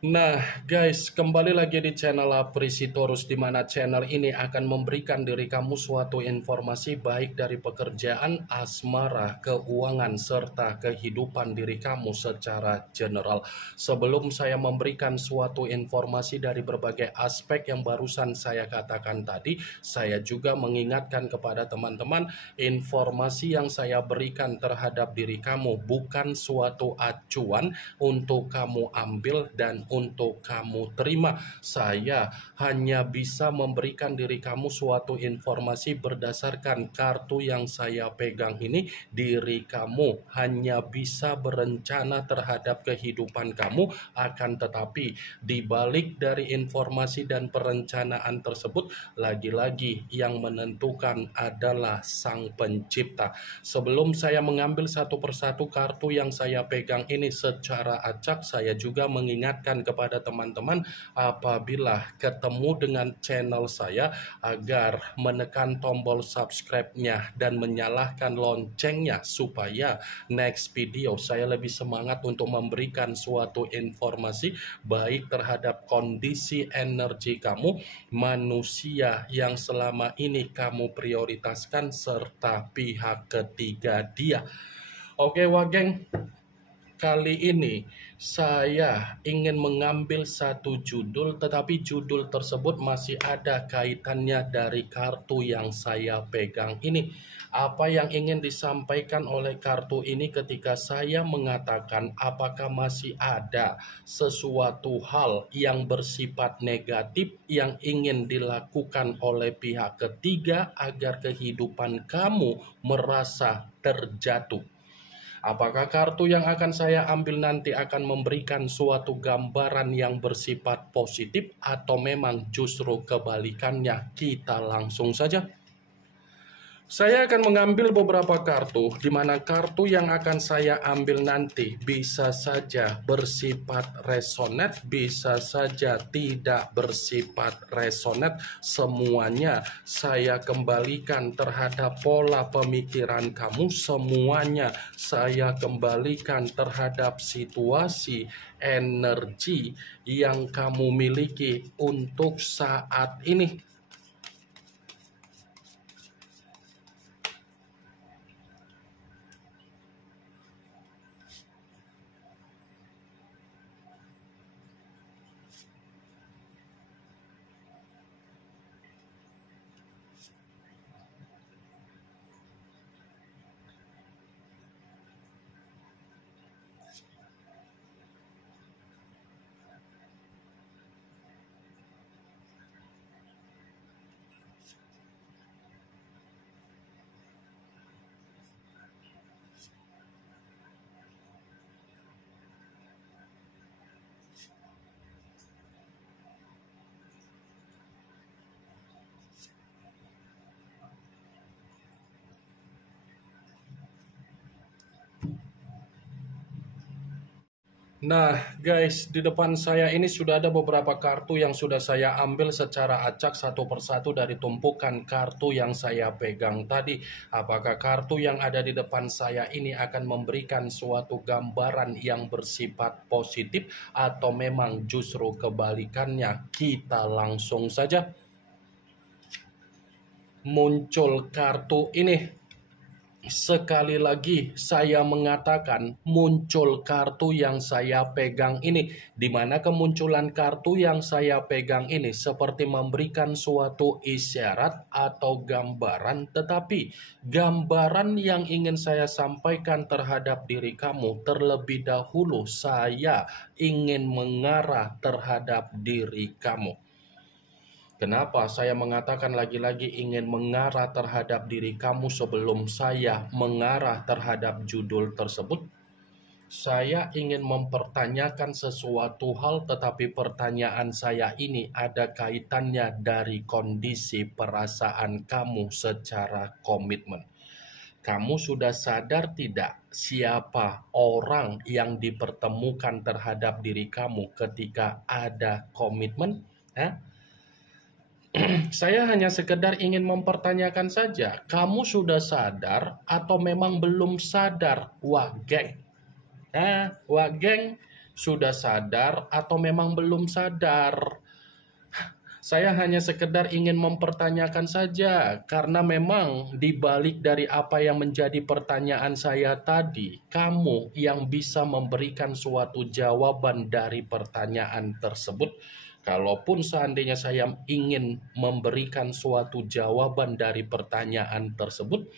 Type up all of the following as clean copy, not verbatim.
Nah, guys, kembali lagi di channel Aprisitorus, di mana channel ini akan memberikan diri kamu suatu informasi baik dari pekerjaan, asmara, keuangan, serta kehidupan diri kamu secara general. Sebelum saya memberikan suatu informasi dari berbagai aspek yang barusan saya katakan tadi, saya juga mengingatkan kepada teman-teman, informasi yang saya berikan terhadap diri kamu bukan suatu acuan untuk kamu ambil dan untuk kamu terima. Saya hanya bisa memberikan diri kamu suatu informasi berdasarkan kartu yang saya pegang ini. Diri kamu hanya bisa berencana terhadap kehidupan kamu, akan tetapi di balik dari informasi dan perencanaan tersebut, lagi-lagi yang menentukan adalah Sang Pencipta. Sebelum saya mengambil satu persatu kartu yang saya pegang ini secara acak, saya juga mengingatkan kepada teman-teman apabila ketemu dengan channel saya agar menekan tombol subscribe-nya dan menyalakan loncengnya supaya next video saya lebih semangat untuk memberikan suatu informasi baik terhadap kondisi energi kamu, manusia yang selama ini kamu prioritaskan, serta pihak ketiga dia. Oke, Wageng. Kali ini saya ingin mengambil satu judul, tetapi judul tersebut masih ada kaitannya dari kartu yang saya pegang ini. Apa yang ingin disampaikan oleh kartu ini ketika saya mengatakan apakah masih ada sesuatu hal yang bersifat negatif yang ingin dilakukan oleh pihak ketiga agar kehidupan kamu merasa terjatuh. Apakah kartu yang akan saya ambil nanti akan memberikan suatu gambaran yang bersifat positif atau memang justru kebalikannya? Kita langsung saja. Saya akan mengambil beberapa kartu, di mana kartu yang akan saya ambil nanti bisa saja bersifat resonate, bisa saja tidak bersifat resonate. Semuanya saya kembalikan terhadap pola pemikiran kamu, semuanya saya kembalikan terhadap situasi energi yang kamu miliki untuk saat ini. Nah, guys, di depan saya ini sudah ada beberapa kartu yang sudah saya ambil secara acak satu persatu dari tumpukan kartu yang saya pegang tadi. Apakah kartu yang ada di depan saya ini akan memberikan suatu gambaran yang bersifat positif atau memang justru kebalikannya? Kita langsung saja. Muncul kartu ini. Sekali lagi saya mengatakan muncul kartu yang saya pegang ini, di mana kemunculan kartu yang saya pegang ini seperti memberikan suatu isyarat atau gambaran, tetapi gambaran yang ingin saya sampaikan terhadap diri kamu terlebih dahulu saya ingin mengarah terhadap diri kamu. Kenapa saya mengatakan lagi-lagi ingin mengarah terhadap diri kamu sebelum saya mengarah terhadap judul tersebut? Saya ingin mempertanyakan sesuatu hal, tetapi pertanyaan saya ini ada kaitannya dari kondisi perasaan kamu secara komitmen. Kamu sudah sadar tidak siapa orang yang dipertemukan terhadap diri kamu ketika ada komitmen? Saya hanya sekedar ingin mempertanyakan saja, kamu sudah sadar atau memang belum sadar, Wah geng? Wah geng, Sudah sadar atau memang belum sadar? Saya hanya sekedar ingin mempertanyakan saja, karena memang di balik dari apa yang menjadi pertanyaan saya tadi, kamu yang bisa memberikan suatu jawaban dari pertanyaan tersebut. Kalaupun seandainya saya ingin memberikan suatu jawaban dari pertanyaan tersebut,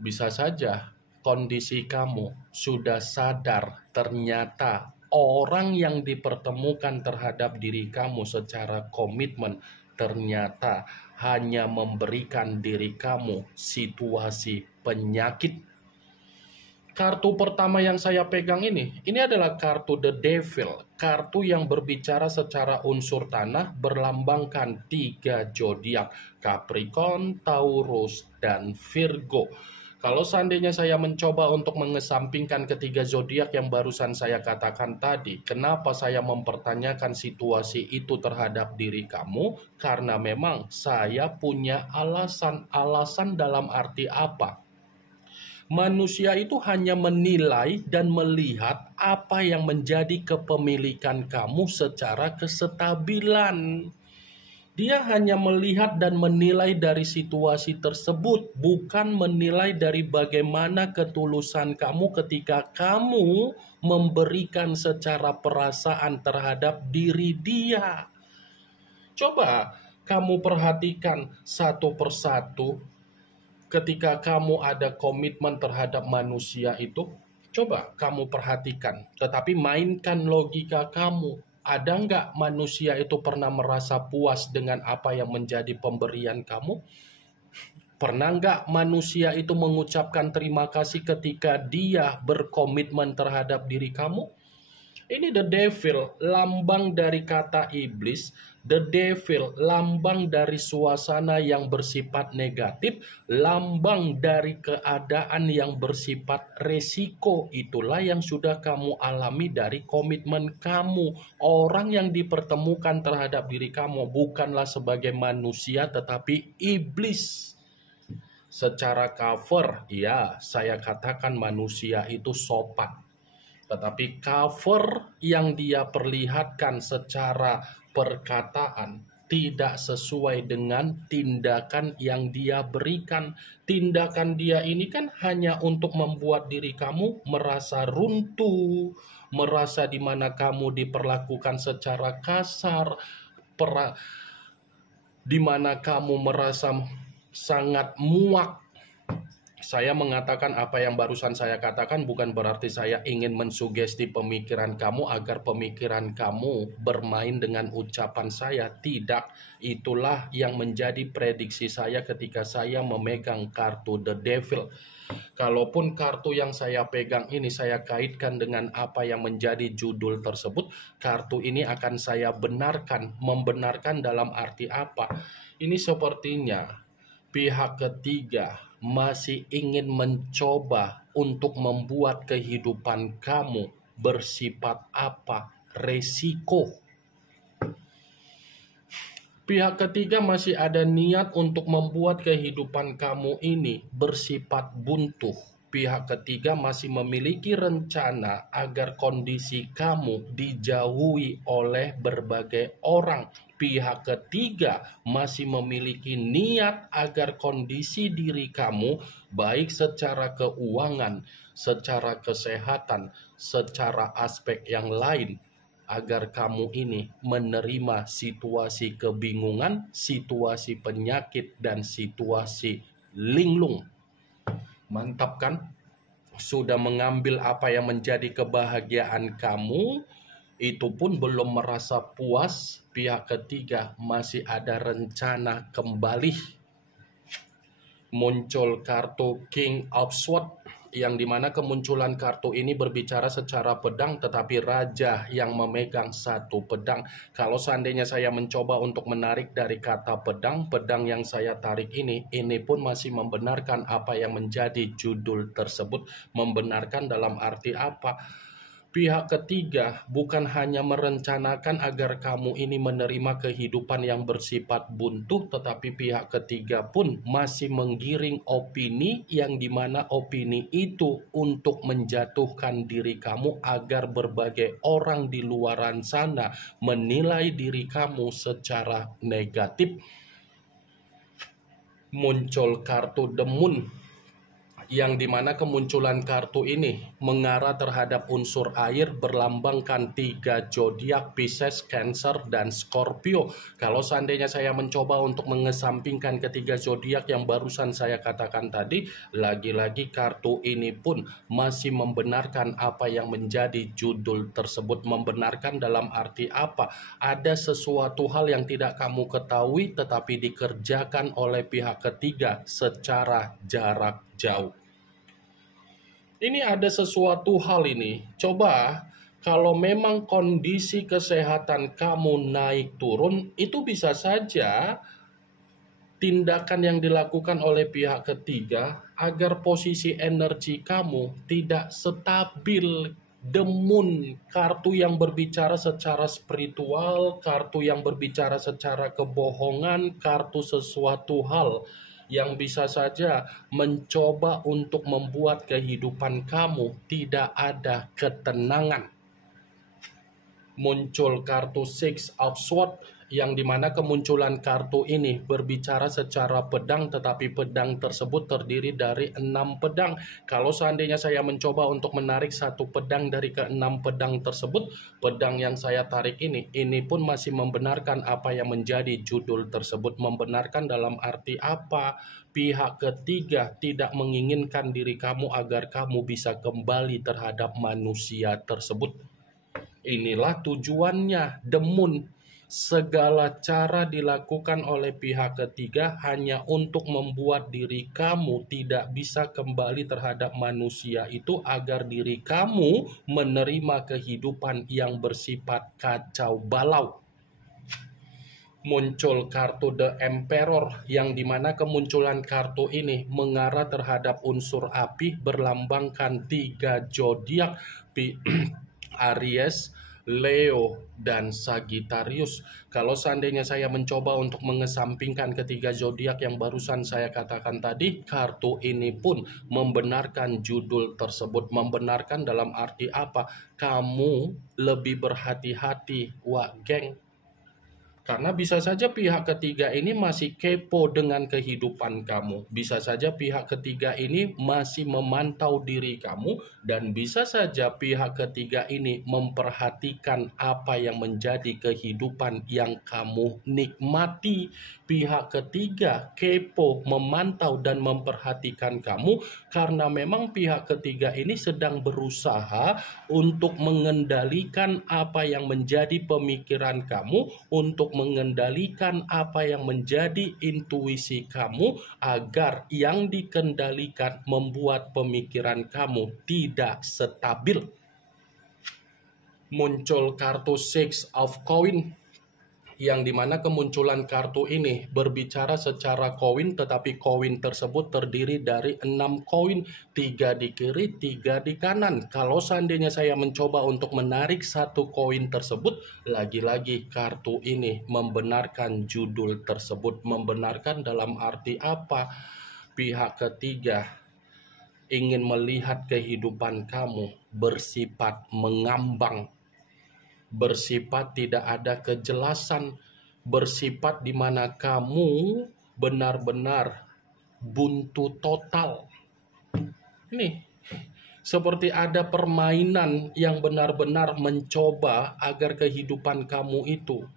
bisa saja kondisi kamu sudah sadar ternyata orang yang dipertemukan terhadap diri kamu secara komitmen ternyata hanya memberikan diri kamu situasi penyakit. Kartu pertama yang saya pegang ini adalah kartu The Devil. Kartu yang berbicara secara unsur tanah berlambangkan 3 zodiak, Capricorn, Taurus, dan Virgo. Kalau seandainya saya mencoba untuk mengesampingkan ketiga zodiak yang barusan saya katakan tadi, kenapa saya mempertanyakan situasi itu terhadap diri kamu? Karena memang saya punya alasan dalam arti apa? Manusia itu hanya menilai dan melihat apa yang menjadi kepemilikan kamu secara kestabilan. Dia hanya melihat dan menilai dari situasi tersebut, bukan menilai dari bagaimana ketulusan kamu ketika kamu memberikan secara perasaan terhadap diri dia. Coba kamu perhatikan satu persatu. Ketika kamu ada komitmen terhadap manusia itu, coba kamu perhatikan. Tetapi mainkan logika kamu. Ada nggak manusia itu pernah merasa puas dengan apa yang menjadi pemberian kamu? Pernah nggak manusia itu mengucapkan terima kasih ketika dia berkomitmen terhadap diri kamu? Ini the devil, lambang dari kata iblis. The devil, lambang dari suasana yang bersifat negatif, lambang dari keadaan yang bersifat resiko. Itulah yang sudah kamu alami dari komitmen kamu. Orang yang dipertemukan terhadap diri kamu bukanlah sebagai manusia tetapi iblis. Secara cover, ya saya katakan manusia itu sopan. Tetapi cover yang dia perlihatkan secara perkataan tidak sesuai dengan tindakan yang dia berikan. Tindakan dia ini kan hanya untuk membuat diri kamu merasa runtuh, merasa di mana kamu diperlakukan secara kasar, di mana kamu merasa sangat muak. Saya mengatakan apa yang barusan saya katakan bukan berarti saya ingin mensugesti pemikiran kamu agar pemikiran kamu bermain dengan ucapan saya. Tidak, itulah yang menjadi prediksi saya ketika saya memegang kartu The Devil. Kalaupun kartu yang saya pegang ini saya kaitkan dengan apa yang menjadi judul tersebut, kartu ini akan saya benarkan. Membenarkan dalam arti apa? Ini sepertinya pihak ketiga masih ingin mencoba untuk membuat kehidupan kamu bersifat apa? Resiko. Pihak ketiga masih ada niat untuk membuat kehidupan kamu ini bersifat buntu. Pihak ketiga masih memiliki rencana agar kondisi kamu dijauhi oleh berbagai orang. Pihak ketiga masih memiliki niat agar kondisi diri kamu, baik secara keuangan, secara kesehatan, secara aspek yang lain, agar kamu ini menerima situasi kebingungan, situasi penyakit, dan situasi linglung. Mantap kan? Sudah mengambil apa yang menjadi kebahagiaan kamu, itu pun belum merasa puas. Pihak ketiga masih ada rencana kembali. Muncul kartu King of Swords, yang dimana kemunculan kartu ini berbicara secara pedang, tetapi raja yang memegang satu pedang. Kalau seandainya saya mencoba untuk menarik dari kata pedang, pedang yang saya tarik ini pun masih membenarkan apa yang menjadi judul tersebut. Membenarkan dalam arti apa? Pihak ketiga bukan hanya merencanakan agar kamu ini menerima kehidupan yang bersifat buntu, tetapi pihak ketiga pun masih menggiring opini yang dimana opini itu untuk menjatuhkan diri kamu agar berbagai orang di luaran sana menilai diri kamu secara negatif. Muncul kartu The Moon, yang dimana kemunculan kartu ini mengarah terhadap unsur air berlambangkan 3 zodiak Pisces, Cancer, dan Scorpio. Kalau seandainya saya mencoba untuk mengesampingkan ketiga zodiak yang barusan saya katakan tadi, lagi-lagi kartu ini pun masih membenarkan apa yang menjadi judul tersebut. Membenarkan dalam arti apa? Ada sesuatu hal yang tidak kamu ketahui tetapi dikerjakan oleh pihak ketiga secara jarak jauh. Ini ada sesuatu hal ini. Coba kalau memang kondisi kesehatan kamu naik turun, itu bisa saja tindakan yang dilakukan oleh pihak ketiga agar posisi energi kamu tidak stabil. The Moon, kartu yang berbicara secara spiritual, kartu yang berbicara secara kebohongan, kartu sesuatu hal yang bisa saja mencoba untuk membuat kehidupan kamu tidak ada ketenangan. Muncul kartu Six of Swords, yang dimana kemunculan kartu ini berbicara secara pedang, tetapi pedang tersebut terdiri dari 6 pedang. Kalau seandainya saya mencoba untuk menarik satu pedang dari ke-6 pedang tersebut, pedang yang saya tarik ini pun masih membenarkan apa yang menjadi judul tersebut. Membenarkan dalam arti apa? Pihak ketiga tidak menginginkan diri kamu agar kamu bisa kembali terhadap manusia tersebut. Inilah tujuannya, The Moon. Segala cara dilakukan oleh pihak ketiga hanya untuk membuat diri kamu tidak bisa kembali terhadap manusia itu agar diri kamu menerima kehidupan yang bersifat kacau balau. Muncul kartu The Emperor, yang dimana kemunculan kartu ini mengarah terhadap unsur api berlambangkan 3 zodiak Aries, Leo, dan Sagittarius. Kalau seandainya saya mencoba untuk mengesampingkan ketiga zodiak yang barusan saya katakan tadi, kartu ini pun membenarkan judul tersebut. Membenarkan dalam arti apa? Kamu lebih berhati-hati, wak geng. Karena bisa saja pihak ketiga ini masih kepo dengan kehidupan kamu. Bisa saja pihak ketiga ini masih memantau diri kamu. Dan bisa saja pihak ketiga ini memperhatikan apa yang menjadi kehidupan yang kamu nikmati. Pihak ketiga kepo, memantau, dan memperhatikan kamu. Karena memang pihak ketiga ini sedang berusaha untuk mengendalikan apa yang menjadi pemikiran kamu, untuk mengendalikan apa yang menjadi intuisi kamu, agar yang dikendalikan membuat pemikiran kamu tidak stabil. Muncul kartu Six of Coin, yang dimana kemunculan kartu ini berbicara secara koin, tetapi koin tersebut terdiri dari 6 koin, 3 di kiri, 3 di kanan. Kalau seandainya saya mencoba untuk menarik satu koin tersebut, lagi-lagi kartu ini membenarkan judul tersebut. Membenarkan dalam arti apa? Pihak ketiga ingin melihat kehidupan kamu bersifat mengambang, bersifat tidak ada kejelasan, bersifat di mana kamu benar-benar buntu total. Ini seperti ada permainan yang benar-benar mencoba agar kehidupan kamu itu,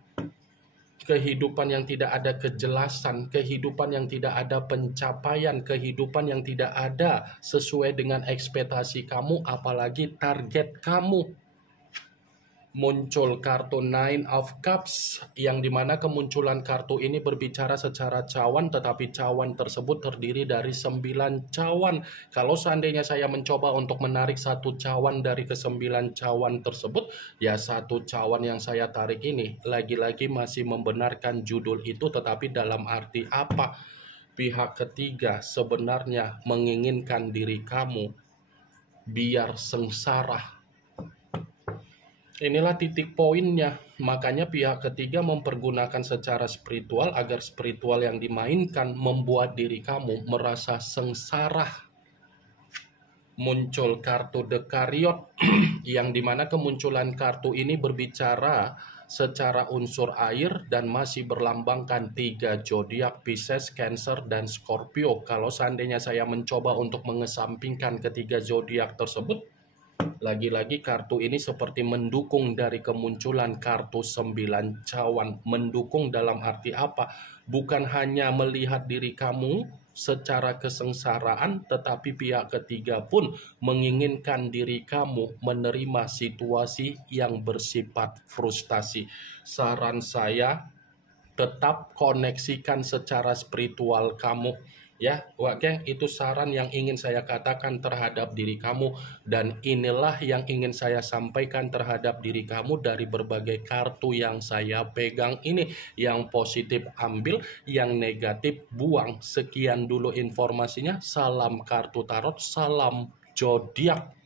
kehidupan yang tidak ada kejelasan, kehidupan yang tidak ada pencapaian, kehidupan yang tidak ada sesuai dengan ekspektasi kamu, apalagi target kamu. Muncul kartu Nine of Cups, yang dimana kemunculan kartu ini berbicara secara cawan, tetapi cawan tersebut terdiri dari 9 cawan. Kalau seandainya saya mencoba untuk menarik satu cawan dari ke-9 cawan tersebut, ya satu cawan yang saya tarik ini lagi-lagi masih membenarkan judul itu, tetapi dalam arti apa? Pihak ketiga sebenarnya menginginkan diri kamu biar sengsara. Inilah titik poinnya. Makanya pihak ketiga mempergunakan secara spiritual agar spiritual yang dimainkan membuat diri kamu merasa sengsara. Muncul kartu The Chariot yang dimana kemunculan kartu ini berbicara secara unsur air dan masih berlambangkan 3 zodiak Pisces, Cancer, dan Scorpio. Kalau seandainya saya mencoba untuk mengesampingkan ketiga zodiak tersebut, lagi-lagi kartu ini seperti mendukung dari kemunculan kartu 9 cawan. Mendukung dalam arti apa? Bukan hanya melihat diri kamu secara kesengsaraan, tetapi pihak ketiga pun menginginkan diri kamu menerima situasi yang bersifat frustasi. Saran saya, tetap koneksikan secara spiritual kamu, ya Wak Geng. Itu saran yang ingin saya katakan terhadap diri kamu, dan inilah yang ingin saya sampaikan terhadap diri kamu dari berbagai kartu yang saya pegang ini. Yang positif ambil, yang negatif buang. Sekian dulu informasinya. Salam kartu tarot, salam zodiak.